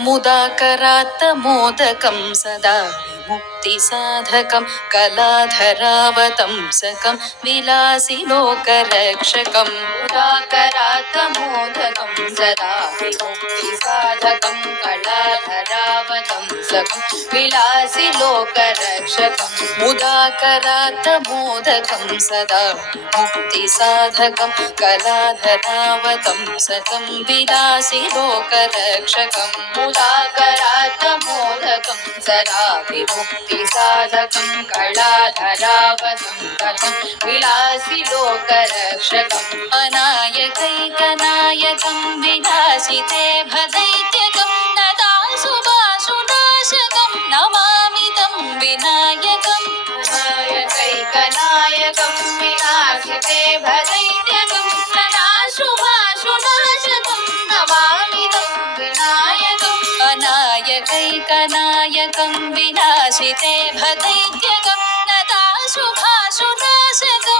मुदाकरात्तमोदकं सदा विमुक्तिसाधकं कलाधरावतंसकं विलासिलोकरक्षकं मुदाकरात्तमोदकं सदा विमुक्तिसाधकं कलाधरावतंसकं विलासिलोकरक्षकं मुदाकरात्तमोदकं सदा मुक्तिसाधकं कलाधरावतंसकं विलासिलोकरक्षकं मुदाकरात्मोदकं सदा विमुक्तिसाधकं कलाधरावसंततं विलासिलोकरक्षकम् अनायकैकनायकं विलासिते भदैत्यकं नदाशुभाशुनाशकं नमामि तं विनायकम् अनायकैकनायकं विलासिते भदैत्यकं नदाशुभाशुनाशकं नमामि तं विनायकम् अनायकैकनायकं विनाशिते भदैत्यकं नदाशुभाशुनाशकं